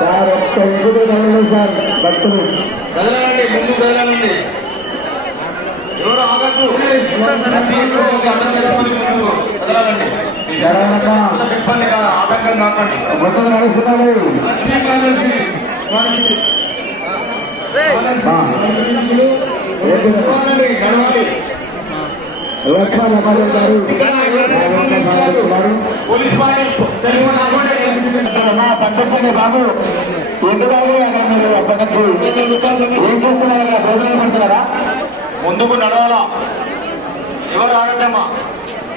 Sir ఒక్క ఇంటికి కదలండి సార్ భక్తులు కదలండి, ముందు కదలండి. ఎవరు ఆగద్దు, కదలండి. ఇబ్బంది ఆటంకం కాకండి. మొత్తం నడుస్తున్నాడు. నడవాలి. పోలీస్ పార్టీ పంపించండి బాబు. ఎందుకు అక్కడ మీరు అప్పటి నుంచి ఏం చేస్తున్నారా? భోజనం పెడుతున్నారా? ముందుకు నడవాలా. ఎవరు ఆగద్దమ్మా.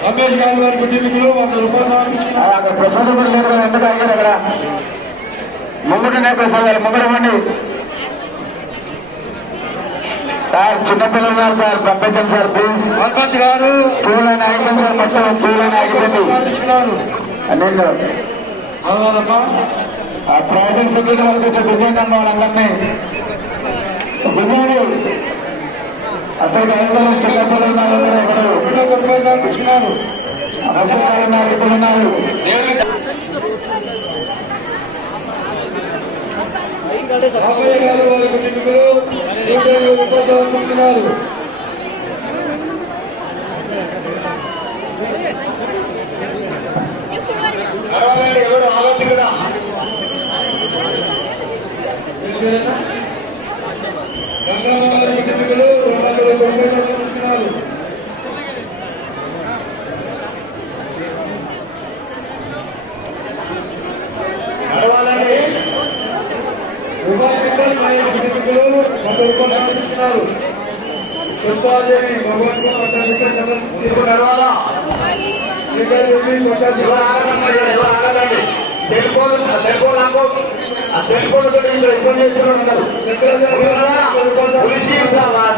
రమేష్ గారు గారి కుటుంబీకులు అక్కడ ప్రసాదం కూడా లేదు. ఎందుకు అయ్యారు అక్కడ? ముందుకునే ప్రసాదాలు ముంగడమండి సార్. చిన్నపిల్లలు ఉన్నారు సార్, పంపించండి సార్ ప్లీజ్. హనుమంత్ గారు చూడని ఆగిపోయింది సార్, మొత్తం చూడని ఆగిపోయింది అన్నింటిలో. ఆ ప్రైవేట్ సెక్యూరిటీ వరకు డిజైన్ అన్న వాళ్ళందరినీ డిజైన్ అసలు చిన్నపిల్లలు ఉన్నారు, ఇప్పుడు ఉన్నారు. రామయ్య గారు వారి కుటుంబీకులు అనుకుంటున్నారు. ఎవరు ఆలోచన కూడా గంగమ్మ గారి కుటుంబీకులు అనుకుంటున్నారు. నడవాలండి. నడవాలా. సెల్ ఫోన్ ఇబ్బంది చేస్తున్నారు.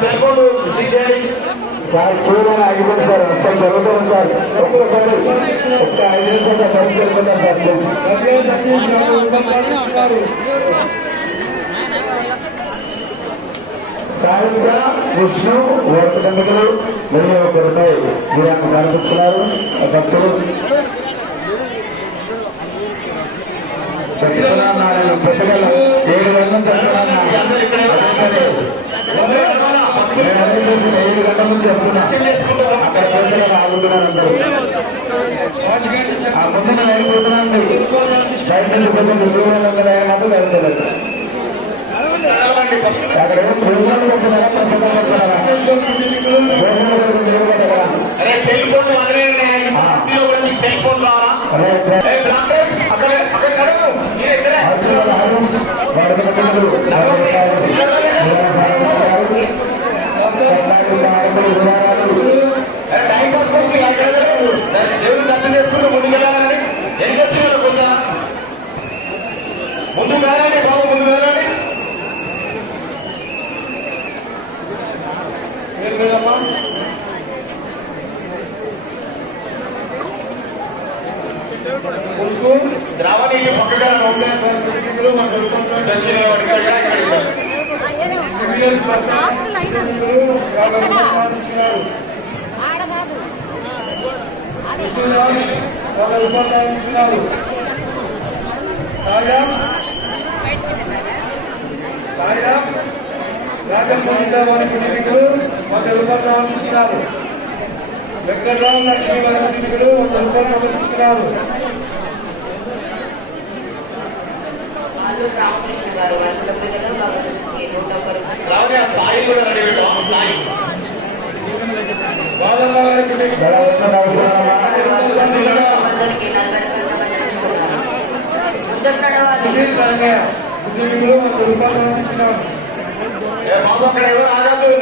సెల్ ఫోన్ సార్ చూడని ఆగిపోయింది సార్, అసలు జరుగుతుంది సార్. ఒక్కసారి ఒక్క 5 నిమిషాలు పరిస్థితున్నారు సార్. సాయంత్ర విష్ణు ఓటు కందుకులు మరియు ఒకరిపై మీరు అక్కడ సమర్పిస్తున్నారు. భక్తులు చెప్తున్నాను, పెట్టుదల 7 గంటల నుంచి నేను అదే చేసి 7 గంటల నుంచి చెప్తున్నా. అక్కడ పెద్దగా ఆగుతున్నాను. ఆ ముందు నేను వెళ్ళిపోతున్నాను. బయట నుంచి కొంచెం 200 అయినప్పుడు వెళ్తలేదు. అక్కడ ఏం భోజనాలు పెడుతున్నారా? ప్రసాదం పెడుతున్నారా? భోజనాలు పెడుతున్నారా? సెల్ ఫోన్ సెల్ ఫోన్ రావాలా? టైం పాస్ వచ్చి దేవుడు దర్శనం చేసుకుంటూ ముందుకు వెళ్ళాలని ఏం వచ్చిన కొంచెం ముందుకు వెళ్ళండి బాబు, ముందుకు వెళ్ళండి. ద్రావణి పక్కగా వెంకటరావు లక్ష్మీ వారి కుటుంబీకులు 100 రూపాయలు సమర్పిస్తున్నారు. బాలమ్మ గారి కుటుంబీకులు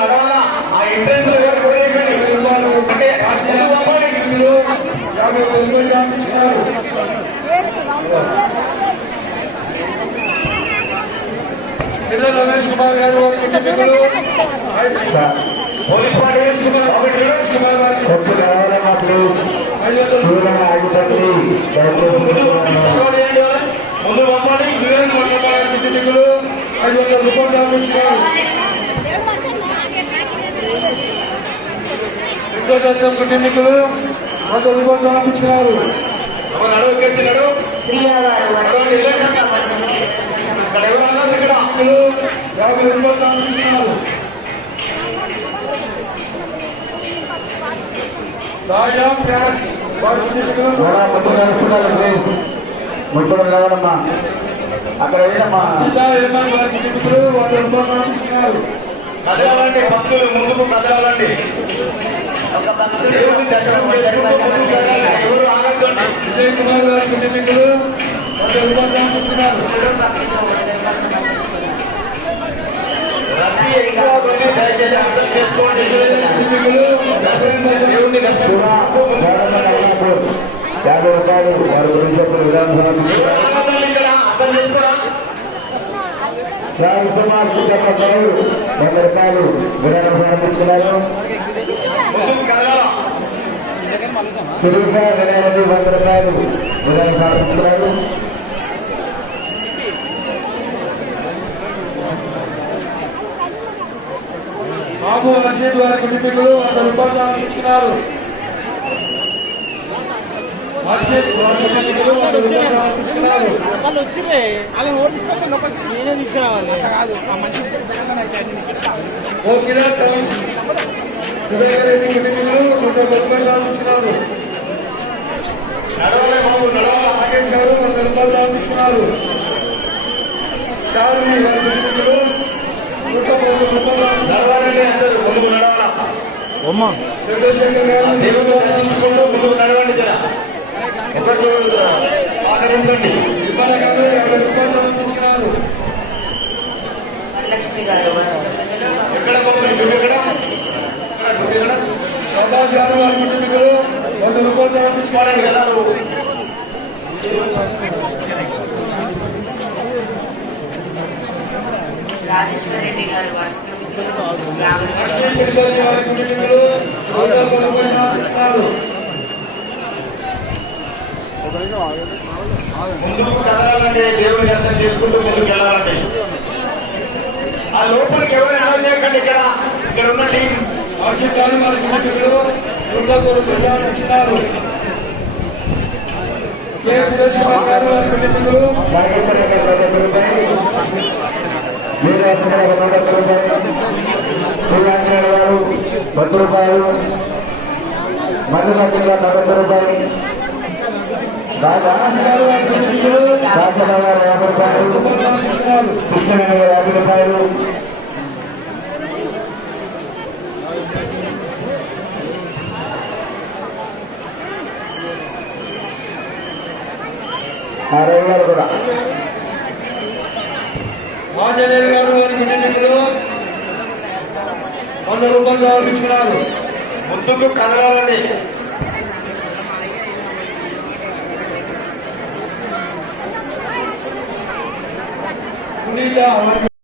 నడవాలా. ఆ ఇంట్రెస్ట్ అంటే 50 రూపాయలు రమేష్ కుమార్ గారు పోలీస్ పార్టీ ముందు పంపాలి. 500 రూపాయలు కుటుంబీకులు 100 రూపాయలు సమర్పించినారు. ఎవరు నడువు ఎక్కించినాడు ఇక్కడ ఎవరు అన్నారు ఇక్కడ 50 రూపాయలు దాచుకున్నారు. తాజా ప్యాక్ ముందు నడుస్తున్నారు ప్లీజ్. ముందు రావడమ్మా అక్కడ ఏదమ్మా జిల్లా నిర్మాణ బాధ్యతలు 100 రూపాయలు దాచుకున్నారు. కదలాలండి భక్తులు ముందుకు కదలాలండి దేవుని దర్శనం చేసుకుంటూ ముందుకు కదలాలి. ఎవరు ఆగద్దండి. విజయ్ కుమార్ గారి కుటుంబీకులు 100 రూపాయలు దాచుకున్నారు. రద్దీ ఎక్కువ ఉంది. దయచేసి అర్థం చేసుకోండి. కుటుంబీకులు దేవుని దర్శనం 50 రూపాయలు వారి గురించి విధానం ఇక్కడ అర్థం చేసుకోరా. కుమార్ 100 రూపాయలు విరాళం సమర్పించుకున్నారు. ముందుకు కదలాల. శిరీష వినాయకుడు 100 రూపాయలు విరాళం సమర్పించుకున్నారు. బాబు రషీద్ వారి కుటుంబీకులు 100 రూపాయలు దాచుకున్నారు. రషీద్ వారి కుటుంబీకులు 100 రూపాయలు దాచుకున్నారు. వాళ్ళు వచ్చిందే అలా ఓటు తీసుకొస్తే లోపలికి నేనే తీసుకురావాలి ఓకేనా టౌన్ సురేగారెడ్డి కుటుంబీకులు 100 రూపాయలు దాచుకున్నారు. నడవలే బాబు నడవాల. నాగేష్ గారు 100 రూపాయలు దాచుకున్నారు. చార్మి వారి కుటుంబీకులు 130 రూపాయలు దాచుకున్నారు. నడవాలండి అందరూ ముందుకు నడవాల. చంద్రశేఖర్ గారు దేవుని దర్శించుకుంటూ ముందుకు నడవండి జర. ఒకటి ఆకరించండి. విమల గారు 50 రూపాయలు దాచుకున్నారు. ఎక్కడ బాబు నువ్వు ఎక్కడ ప్రభాస్ గారు వారి కుటుంబీకులు 100 రూపాయలు దాచుకున్నారు. కదా నువ్వు రాజేశ్వరరెడ్డి గారు రషీద్ కుటుంబీ వారి కుటుంబీకులు 100 రూపాయలు దాచుకున్నారు. ముందుకు కదలాలండి. దేవుని దర్శనం చేసుకుంటూ ముందుకు వెళ్ళాలండి. ఆ లోపలికి ఎవరైనా అలౌ చేయకండి. ఇక్కడ ఉన్న టీం రషీద్ గారు వారి కుటుంబీకులు 100 రూపాయలు దాచుకున్నారు. కె. సురేష్ కుమార్ గారు వారి కుటుంబీకులు నాగేశ్వర గారు 100 రూపాయలు వీరాజు గారు 100 రూపాయలు శ్రీరాజు గారు 100 రూపాయలు మధుమతి గారు 100 రూపాయలు రాజా గారు వారి కుటుంబీకులు రాజా గారు 50 రూపాయలు దాచుకున్నారు. కృష్ణ గారు 50 రూపాయలు ఆ రవి గారు కూడా ఆంజనేయులు గారు వారి కుటుంబీకులు 100 రూపాయలు దాచుకున్నారు. ముందుకు కదలాలండి. సునీత